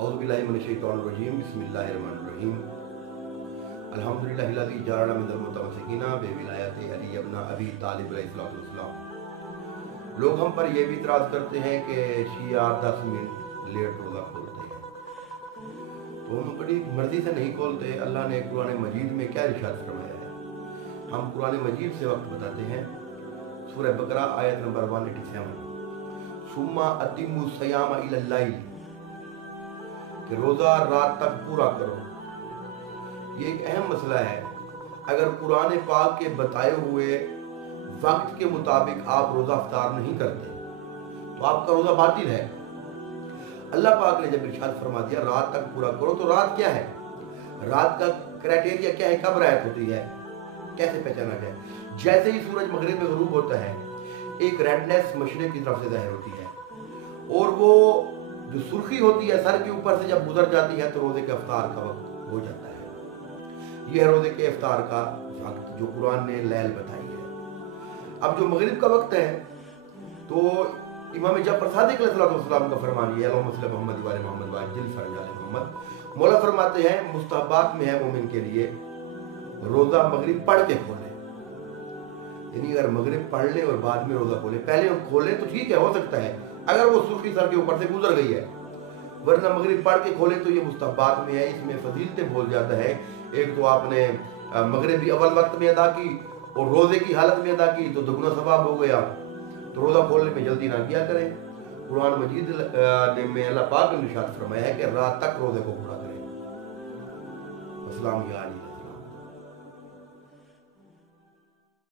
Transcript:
औज़ु बिल्लाहि मिनश शैतानिर रजीम बिस्मिल्लाहिर रहमानिर रहीम अल्हम्दुलिल्लाहिल्लज़ी जअला मिनल मुतमस्सिकीना बिविलायति अली इब्न अबी तालिब अलैहिस्सलाम। लोग हम पर यह भी इतराज़ करते हैं कि शिया 10 मिनट लेट रोज़ा खोलते हैं, तो हम बड़ी मर्जी से नहीं खोलते। अल्लाह ने कुरान मजीद में क्या इरशाद फरमाया है, हम कुरान मजीद से वक्त बताते हैं। सूरह बकरा आयत नंबर 187, सुम्मा अतिम्मु सियाम इलल लैल, कि रोज़ा रात तक पूरा करो। ये एक अहम मसला है। अगर कुरान पाक के बताए हुए वक्त के मुताबिक आप रोज़ा इफ्तार नहीं करते तो आपका रोज़ा बातिल है। अल्लाह पाक ने जब इरशाद फरमा दिया रात तक पूरा करो, तो रात क्या है, रात का क्राइटेरिया क्या है, कब रात होती है, कैसे पहचाना जाए। जैसे ही सूरज मगरिब में ग़ुरूब होता है, एक रेडनेस मशरिक़ की तरफ से ज़ाहिर होती है, और वो जो सुर्खी होती है सर के ऊपर से जब गुजर जाती है, तो रोज़े के इफ्तार का वक्त हो जाता है। यह है रोज़े के इफ्तार का वक्त जो कुरान ने लैल बताई है। अब जो मगरिब का वक्त है, तो इमाम जफ़र सादिक़ अलैहिस्सलाम का फरमान ये है, मोहम्मद वाले मोहम्मद वाजिल फरजाले मोहम्मद, मौला फरमाते हैं मुस्तहबात में है मोमिन के लिए रोज़ा मगरिब पढ़ के खोले। यानी अगर मगरिब पढ़ ले और बाद में रोज़ा खोले, पहले खोले तो ठीक है, हो सकता है अगर वो सुर्खी सर के ऊपर से गुजर गई है, वरना मगरिब पढ़ के खोले तो ये मुस्तहबात में है। इसमें फजीलतें बोल जाता है। एक तो आपने मगरिब भी अव्वल वक्त में अदा की और रोज़े की हालत में अदा की तो दुगना सवाब हो गया। तो रोज़ा खोलने में जल्दी ना किया करें। कुरान मजीद में अल्लाह पाक ने इरशाद फरमाया है कि रात तक रोज़े को पूरा करें। अस्सलाम वालेकुम।